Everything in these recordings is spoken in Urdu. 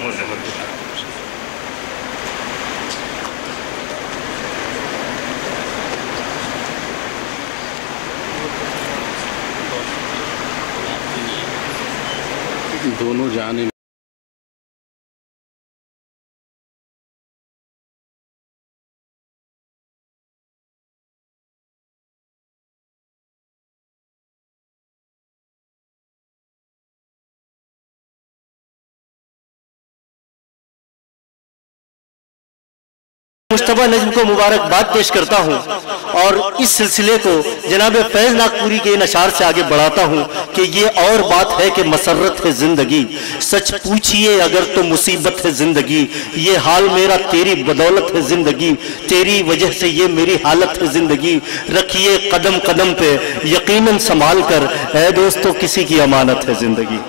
بہت زبردست. دونوں جانب مجتبیٰ نجم کو مبارکباد پیش کرتا ہوں اور اس سلسلے کو جناب فیض ناگپوری کے اشعار سے آگے بڑھاتا ہوں کہ یہ اور بات ہے کہ مسرت ہے زندگی، سچ پوچھئے اگر تو مصیبت ہے زندگی، یہ حال میرا تیری بدولت ہے زندگی، تیری وجہ سے یہ میری حالت ہے زندگی، رکھیے قدم قدم پہ یقیناً سنبھال کر، اے دوستو کسی کی امانت ہے زندگی.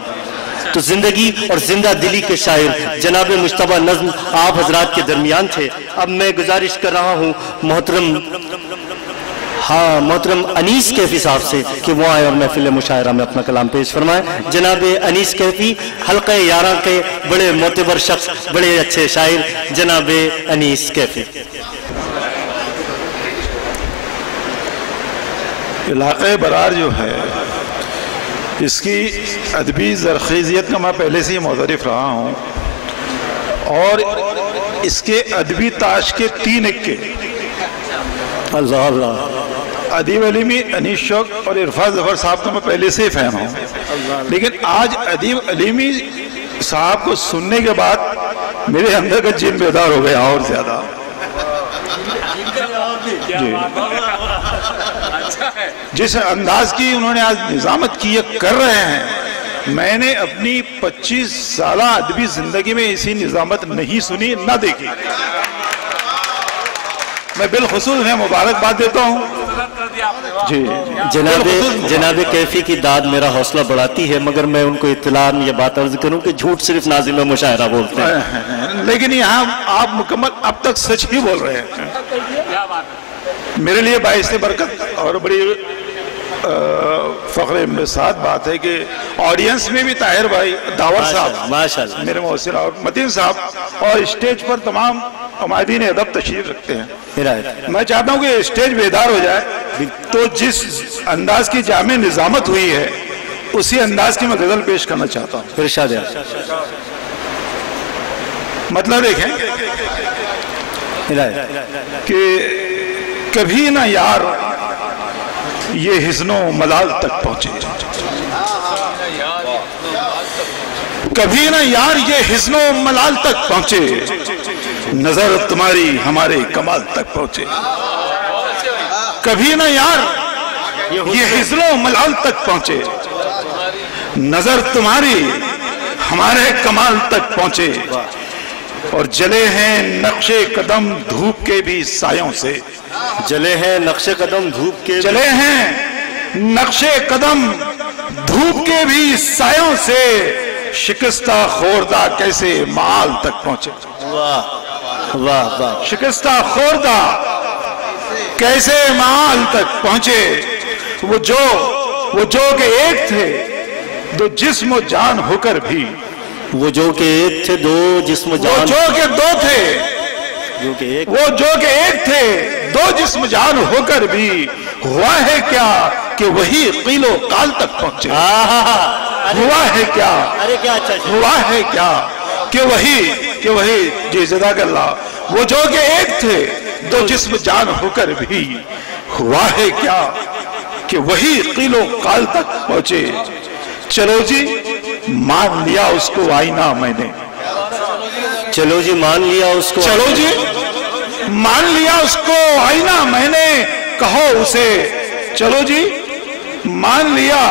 تو زندگی اور زندہ دلی کے شاعر جناب مجتبیٰ نظم آپ حضرات کے درمیان تھے. اب میں گزارش کر رہا ہوں محترم انیس کیفی صاحب سے کہ وہ آئے اور محفل مشاعرہ میں اپنا کلام پیش فرمائیں. جناب انیس کیفی حلقہ 11 کے بڑے معتبر شخص، بڑے اچھے شاعر جناب انیس کیفی. علاقہ برار جو ہے اس کی ادبی زرخیزیت کا میں پہلے سے ہی معترف رہا ہوں، اور اس کے ادبی تاش کے 3 اکے اللہ اللہ ادیب علیمی، انیس شوق اور عرفان ظفر صاحب کا میں پہلے سے ہی فین ہوں، لیکن آج ادیب علیمی صاحب کو سننے کے بعد میرے اندر کا جن بیدار ہو گیا اور زیادہ. جی جس انداز کی انہوں نے آج نظامت کی کر رہے ہیں، میں نے اپنی 25 سالہ ادبی زندگی میں اسی نظامت نہیں سنی نہ دیکھی. میں بالخصوص میں مبارکباد دیتا ہوں. جی جناب کیفی کی داد میرا حوصلہ بڑھاتی ہے، مگر میں ان کو اطلاع یہ بات عرض کروں کہ جھوٹ صرف ناظم مشاعرہ بولتے ہیں، لیکن یہاں آپ مکمل اب تک سچ ہی بول رہے ہیں. میرے لیے باعث برکت اور بڑی فخر انبساط بات ہے کہ آڈینس میں بھی طاہر بھائی، داور صاحب، میرے محسن اور متین صاحب، اور اسٹیج پر تمام عمائدین ادب تشریف رکھتے ہیں. میں چاہتا ہوں کہ اسٹیج بیدار ہو جائے تو جس انداز کی جامع نظامت ہوئی ہے اسی انداز کی میں غزل پیش کرنا چاہتا ہوں. ارشاد ہے. مطلب دیکھیں کہ کبھی نہ یار یہ حزن و ملال تک پہنچے، کبھی نہ یار یہ حزن و ملال تک پہنچے، نظر تمہاری ہمارے کمال تک پہنچے. کبھی نہ یار یہ حزن و ملال تک پہنچے، نظر تمہاری ہمارے کمال تک پہنچے، اور جلے ہیں نقش قدم دھوپ کے بھی سایوں سے، جلے ہیں نقش قدم دھوپ کے، جلے ہیں نقش قدم دھوپ کے بھی سایوں سے، شکستہ خوردہ کیسے معال تک پہنچے. واہ واہ واہ. شکستہ خوردہ کیسے معال تک پہنچے، وہ جو کہ ایک تھے دو جسم و جان ہو کر بھی، وہ جو کہ ایک تھے دو جسم جان، وہ جو کہ دو تھے، وہ جو کہ ایک تھے دو جسم جان ہو کر بھی، ہوا ہے کیا کہ وہی قیل و قال تک پہنچے. ہوا ہے کیا، ہوا ہے کیا کہ وہی جی جزاک اللہ، وہ جو کہ ایک تھے دو جسم جان ہو کر بھی، ہوا ہے کیا کہ وہی قیل و قال تک پہنچے. چلو جی مان لیا اس کو آئینہ میں نے، چلو جی مان لیا اس کو، چلو جی مان لیا اس کو آئینہ میں نے، کہو اسے، چلو جی مان لیا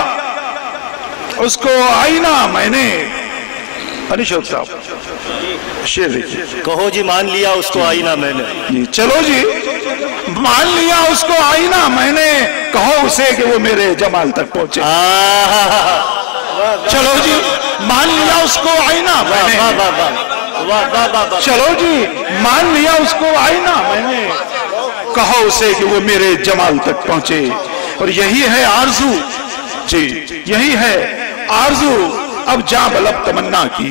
اس کو آئینہ میں نے. انیس شوق صاحب شعر لکھیے. کہو جی مان لیا اس کو آئینہ میں نے، چلو جی مان لیا اس کو آئینہ میں نے، کہو اسے کہ وہ میرے جمال تک پہنچے. چلو جی مان لیا اس کو آئینہ میں نے، چلو جی مان لیا اس کو آئینہ میں نے، کہو اسے کہ وہ میرے جمال تک پہنچے. اور یہی ہے آرزو، جی یہی ہے آرزو اب جاں بلب تمنا کی،